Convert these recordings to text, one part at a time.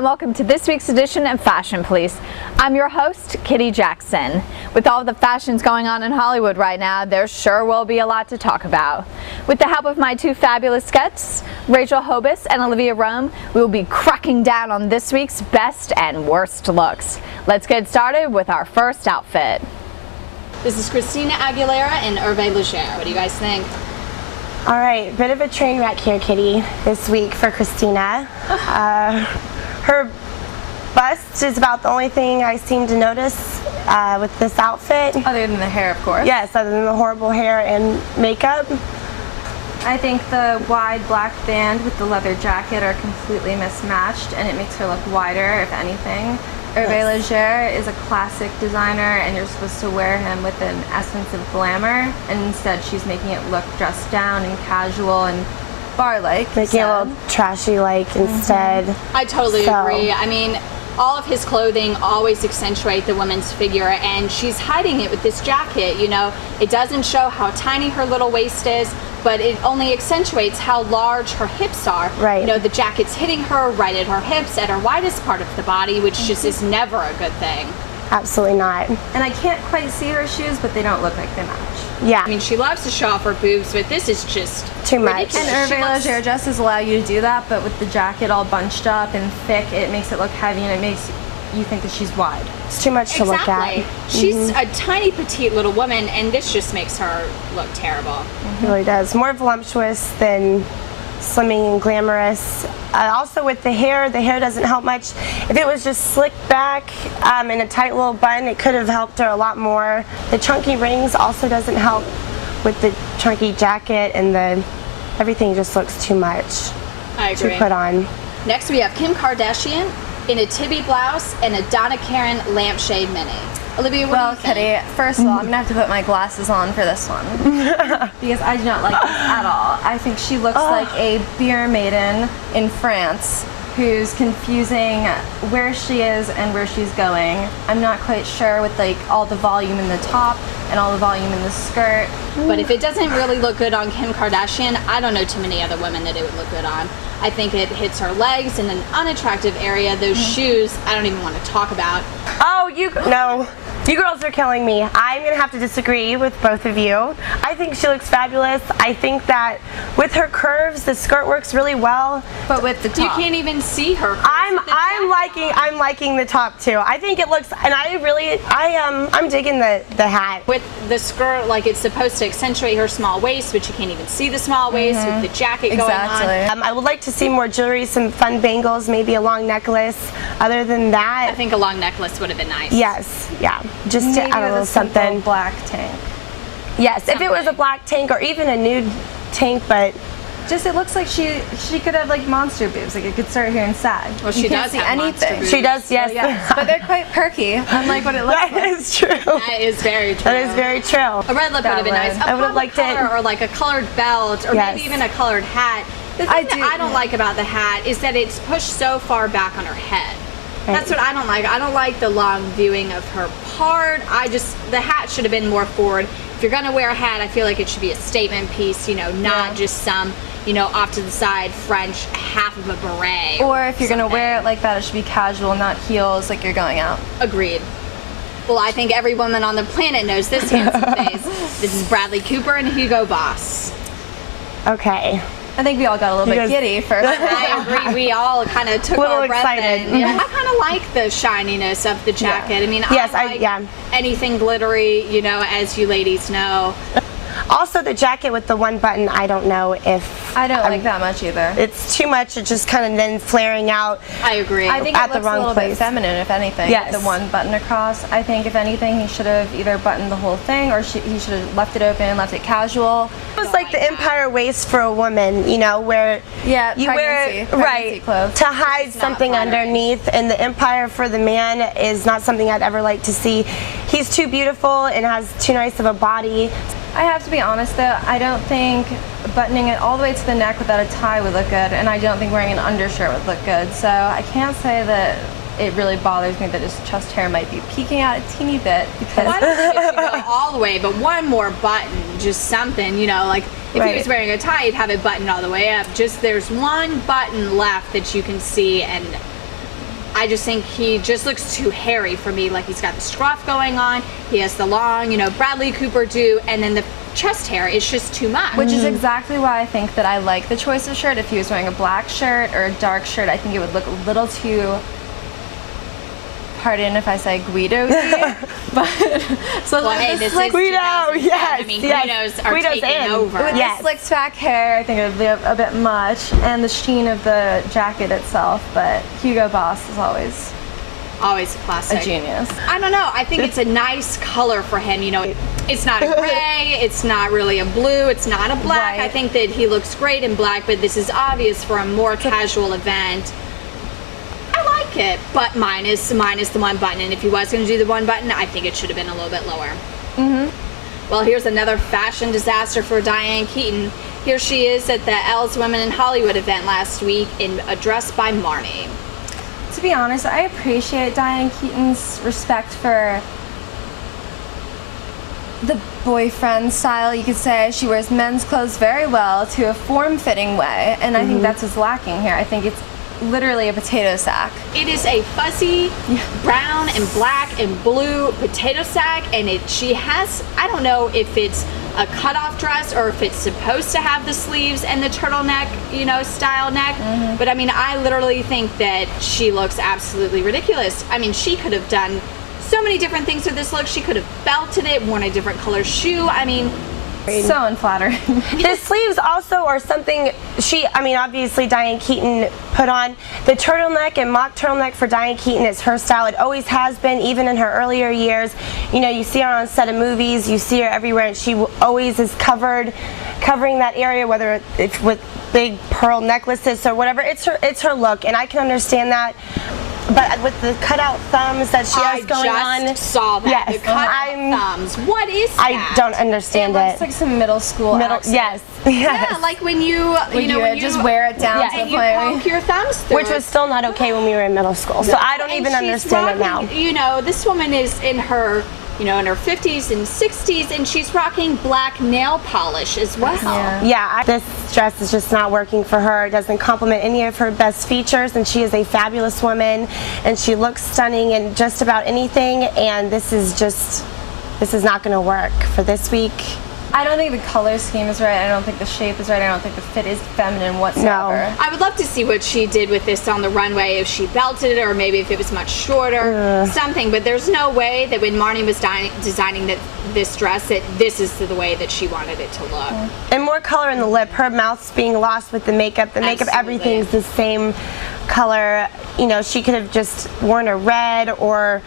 and welcome to this week's edition of Fashion Police. I'm your host, Kitty Jackson. With all the fashions going on in Hollywood right now, there sure will be a lot to talk about. With the help of my two fabulous guests, Rachelle Hobus and Olivia Rohm, we will be cracking down on this week's best and worst looks. Let's get started with our first outfit. This is Christina Aguilera and Hervé Leger. What do you guys think? All right, bit of a train wreck here, Kitty, this week for Christina. Her bust is about the only thing I seem to notice with this outfit. Other than the hair, of course. Yes, other than the horrible hair and makeup. I think the wide black band with the leather jacket are completely mismatched, and it makes her look wider, if anything. Hervé Leger is a classic designer, and you're supposed to wear him with an essence of glamour, and instead she's making it look dressed down and casual and bar-like. Making it a little trashy-like instead. I totally agree. I mean, all of his clothing always accentuate the woman's figure, and she's hiding it with this jacket. You know, it doesn't show how tiny her little waist is, but it only accentuates how large her hips are. Right. You know, the jacket's hitting her right at her hips, at her widest part of the body, which just is never a good thing. Absolutely not. And I can't quite see her shoes, but they don't look like they match. Yeah. I mean, she loves to show off her boobs, but this is just too much. ridiculous. And Hervé Leger dresses allow you to do that, but with the jacket all bunched up and thick, it makes it look heavy, and it makes you think that she's wide. It's too much to look at. She's a tiny, petite little woman, and this just makes her look terrible. It really does. More voluptuous than slimming and glamorous. Also with the hair doesn't help much. If it was just slicked back in a tight little bun, it could have helped her a lot more. The chunky rings also doesn't help with the chunky jacket, and everything just looks too much to put on. Next we have Kim Kardashian in a Tibby blouse and a Donna Karan lampshade mini. Olivia, what do you think? Kitty, first of all, I'm gonna have to put my glasses on for this one because I do not like this at all. I think she looks like a beer maiden in France who's confusing where she is and where she's going. I'm not quite sure with like all the volume in the top and all the volume in the skirt. But if it doesn't really look good on Kim Kardashian, I don't know too many other women that it would look good on. I think it hits her legs in an unattractive area. Those shoes, I don't even want to talk about. Oh, no. You girls are killing me. I'm going to have to disagree with both of you. I think she looks fabulous. I think that with her curves, the skirt works really well. But with the top, you can't even see her. I'm liking the top too. I think it looks, and I'm digging the hat. With the skirt, like it's supposed to accentuate her small waist, but you can't even see the small waist with the jacket going on. I would like to see more jewelry, some fun bangles, maybe a long necklace. Other than that, I think a long necklace would have been nice. Yes, yeah. Just maybe I don't know, something black tank. Yes, if it was a black tank or even a nude tank, but just it looks like she could have like monster boobs, like it could start here and sag. Well, she does have monster boobs. She does, yes. Well, yes. But they're quite perky, unlike what it looks like. That is true. That is very true. That is very true. A red lip would have been nice. I would have liked it. Or like a colored belt, or maybe even a colored hat. The thing that I don't like about the hat is that it's pushed so far back on her head. That's what I don't like. I don't like the long viewing of her part. The hat should have been more forward. If you're gonna wear a hat, I feel like it should be a statement piece, you know, not just some, you know, off to the side French half of a beret. Or if you're gonna wear it like that, it should be casual, not heels, like you're going out. Agreed. Well, I think every woman on the planet knows this handsome face. This is Bradley Cooper and Hugo Boss. Okay. I think we all got a little bit giddy first. I agree. We all kind of took our breath in. Yeah. I kind of like the shininess of the jacket. Yeah. I mean, yes, I like anything glittery, you know, as you ladies know. Also, the jacket with the one button, I don't know if... I don't like that much either. It's too much. It's just kind of then flaring out. I agree. I think it looks a little bit feminine, if anything. Yes. The one button across. I think, if anything, he should have either buttoned the whole thing, or he should have left it open and left it casual. It was like the empire waist for a woman, you know, where you wear it clothes. to hide something underneath, and the empire for the man is not something I'd ever like to see. He's too beautiful and has too nice of a body. I have to be honest though, I don't think buttoning it all the way to the neck without a tie would look good, and I don't think wearing an undershirt would look good. So I can't say that it really bothers me that his chest hair might be peeking out a teeny bit, because why don't you go all the way, but one more button, just something, you know, like if he was wearing a tie, he'd have it buttoned all the way up. Just there's one button left that you can see, and I just think he just looks too hairy for me. Like he's got the scruff going on, he has the long, you know, Bradley Cooper do, and then the chest hair is just too much. Which is exactly why I think that I like the choice of shirt. If he was wearing a black shirt or a dark shirt, I think it would look a little too, pardon if I say Guido-y, but so well, hey, this like is Guido, 2010. yes, I mean, yes. Guidos are Guido's taking in. over. with the slicked back hair, I think it would be a bit much, and the sheen of the jacket itself. But Hugo Boss is always Always a classic. a genius. I don't know. I think it's a nice color for him. You know, it's not a gray. It's not really a blue. It's not a black. Right. I think that he looks great in black, but this is obvious for a more casual event. I like it, but minus the one button. And if he was going to do the one button, I think it should have been a little bit lower. Well, here's another fashion disaster for Diane Keaton. Here she is at the Els Women in Hollywood event last week in a dress by Marnie. To be honest, I appreciate Diane Keaton's respect for the boyfriend style, you could say. She wears men's clothes very well to a form-fitting way, and I think that's what's lacking here. I think it's literally a potato sack. It is a fuzzy brown and black and blue potato sack, and she has, I don't know if it's a cutoff dress or if it's supposed to have the sleeves and the turtleneck, you know, style neck. But I mean, I literally think that she looks absolutely ridiculous. I mean, she could have done so many different things with this look. She could have belted it, worn a different color shoe. I mean, So unflattering. The sleeves also are something I mean, obviously Diane Keaton put on. The turtleneck and mock turtleneck for Diane Keaton is her style. It always has been, even in her earlier years. You know, you see her on set of movies, you see her everywhere, and she always is covering that area, whether it's with big pearl necklaces or whatever. It's her look, and I can understand that. But with the cutout thumbs that she has going on. I just saw that. Yes, the cutout thumbs. What is that? I don't understand it. Looks like some middle school accent. Yes. Yeah, like when you just wear it down to and the you point. poke your thumbs through Which it. was still not okay when we were in middle school. So I don't And even she's understand it now. rocking, you know, this woman is in her, you know, in her 50s and 60s, and she's rocking black nail polish as well. Yeah, this dress is just not working for her. It doesn't complement any of her best features, and she is a fabulous woman, and she looks stunning in just about anything, and this is not going to work for this week. I don't think the color scheme is right. I don't think the shape is right. I don't think the fit is feminine whatsoever. No. I would love to see what she did with this on the runway, if she belted it or maybe if it was much shorter, something. But there's no way that when Marnie was designing this dress that this is the way that she wanted it to look. And more color in the lip. Her mouth's being lost with the makeup. The makeup, Absolutely. everything's the same color. You know, she could have just worn a red or,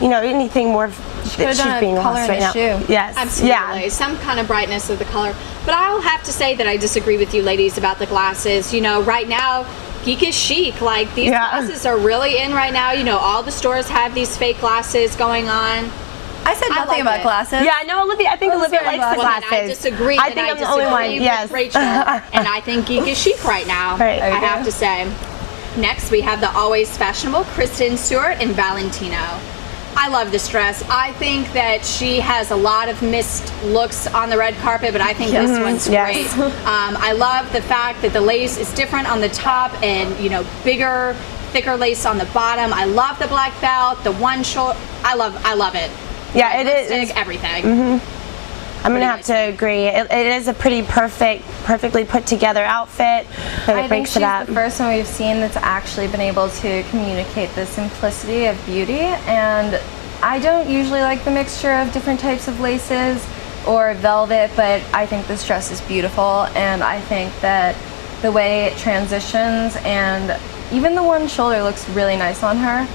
you know, anything more. She's being color lost in right the now. shoe. Yes. Absolutely. Yeah. Some kind of brightness of the color. But I'll have to say that I disagree with you ladies about the glasses. You know, right now, geek is chic. Like, these glasses are really in right now. You know, all the stores have these fake glasses going on. I said nothing love about it. glasses. Yeah, no, Olivia. I think Olivia likes the Well, glasses. then I disagree. I think I'm the only one. Yes. With Rachel, and I think geek is chic right now. Right. I have to say. Next, we have the always fashionable Kristen Stewart in Valentino. I love this dress. I think that she has a lot of missed looks on the red carpet, but I think this one's Yes. great. I love the fact that the lace is different on the top and, you know, bigger, thicker lace on the bottom. I love the black belt, the one shoulder. I love it. Yeah, it is. Lipstick, everything. I'm gonna have to agree. It is a pretty perfectly put together outfit. But I it think breaks she's it up. the first one we've seen that's actually been able to communicate the simplicity of beauty, and I don't usually like the mixture of different types of laces or velvet, but I think this dress is beautiful, and I think that the way it transitions and even the one shoulder looks really nice on her.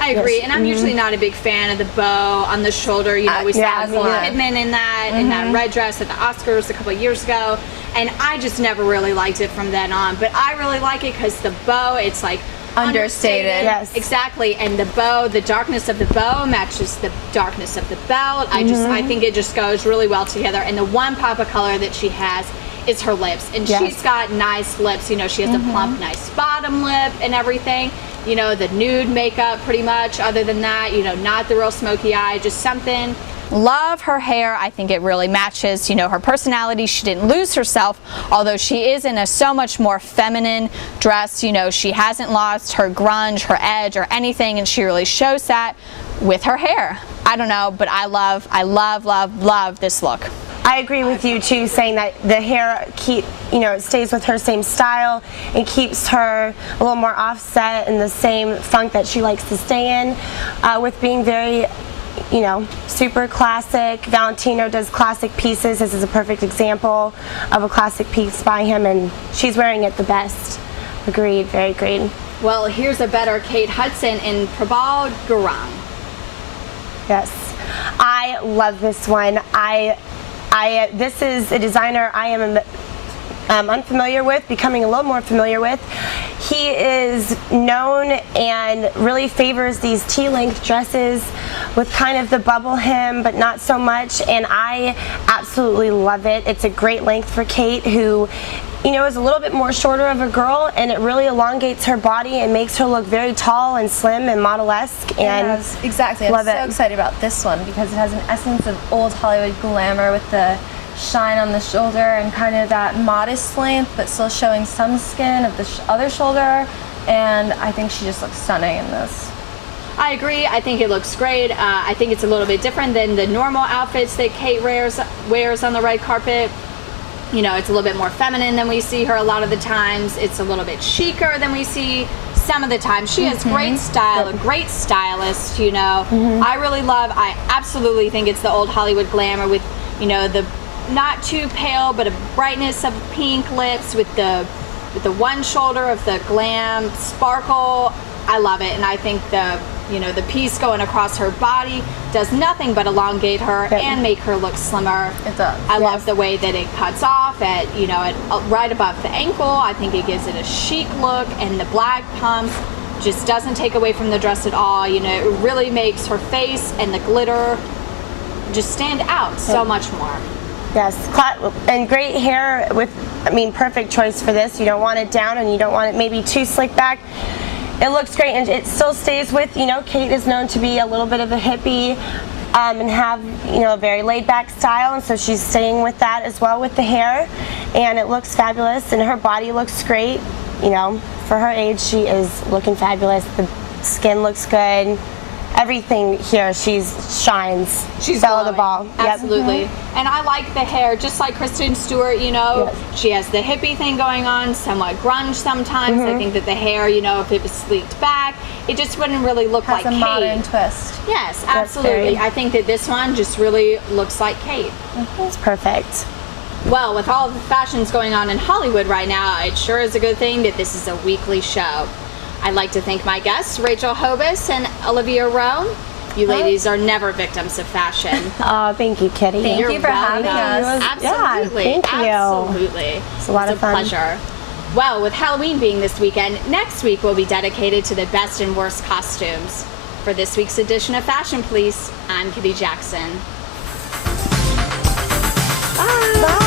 I agree, and I'm usually not a big fan of the bow on the shoulder. You know, we saw Nicole Kidman in that red dress at the Oscars a couple of years ago, and I just never really liked it from then on. But I really like it because the bow, it's like Understated. Yes. Exactly, and the bow, the darkness of the bow matches the darkness of the belt. I think it just goes really well together. And the one pop of color that she has is her lips, and she's got nice lips. You know, she has a plump, nice bottom lip and everything. You know, the nude makeup pretty much. Other than that, you know, not the real smoky eye, just something Love her hair. I think it really matches, you know, her personality. She didn't lose herself, although she is in a so much more feminine dress. You know, she hasn't lost her grunge, her edge, or anything, and she really shows that with her hair. I don't know, but I love this look. I agree with you too, saying that the hair stays with her same style and keeps her a little more offset in the same funk that she likes to stay in, with being very, you know, super classic. Valentino does classic pieces. This is a perfect example of a classic piece by him, and she's wearing it the best. Agreed, very agreed. Well, here's a better Kate Hudson in Prabal Gurung. Yes, I love this one. This is a designer I am unfamiliar with, becoming a little more familiar with. He is known and really favors these T-length dresses with kind of the bubble hem, but not so much, and I absolutely love it. It's a great length for Kate, who, you know, is a little bit more shorter of a girl, and it really elongates her body and makes her look very tall and slim and model-esque. And exactly, I'm so excited about this one because it has an essence of old Hollywood glamour with the shine on the shoulder and kind of that modest length, but still showing some skin of the other shoulder. And I think she just looks stunning in this. I agree. I think it looks great. I think it's a little bit different than the normal outfits that Kate wears on the red carpet. You know, it's a little bit more feminine than we see her a lot of the times. It's a little bit chicer than we see some of the time. She has great style, a great stylist, you know. I absolutely think it's the old Hollywood glamour with, you know, the not too pale, but a brightness of pink lips with the one shoulder of the glam sparkle. I love it, and I think the piece going across her body does nothing but elongate her and make her look slimmer. It does. I love the way that it cuts off at right above the ankle. I think it gives it a chic look, and the black pump just doesn't take away from the dress at all. You know, it really makes her face and the glitter just stand out so much more. Yes, and great hair with, perfect choice for this. You don't want it down and you don't want it maybe too slick back. It looks great, and it still stays with, you know, Kate is known to be a little bit of a hippie and have, you know, a very laid back style, and so she's staying with that as well with the hair, and it looks fabulous, and her body looks great. You know, for her age, she is looking fabulous. The skin looks good. Everything here, she shines. She's belle of the ball. Absolutely. Yep. And I like the hair, just like Kristen Stewart, you know. Yes. She has the hippie thing going on, somewhat grunge sometimes. I think that the hair, you know, if it was sleeked back, it just wouldn't really look like Kate. Has a modern twist. Yes, absolutely. I think that this one just really looks like Kate. It's perfect. Well, with all the fashions going on in Hollywood right now, it sure is a good thing that this is a weekly show. I'd like to thank my guests, Rachelle Hobus and Olivia Rohm. You ladies are never victims of fashion. Oh, thank you, Kitty. Thank you for having us. Absolutely. Yeah, thank you. Absolutely. It's a lot of fun. Pleasure. Well, with Halloween being this weekend, next week will be dedicated to the best and worst costumes. For this week's edition of Fashion Police, I'm Kitty Jackson. Bye. Bye.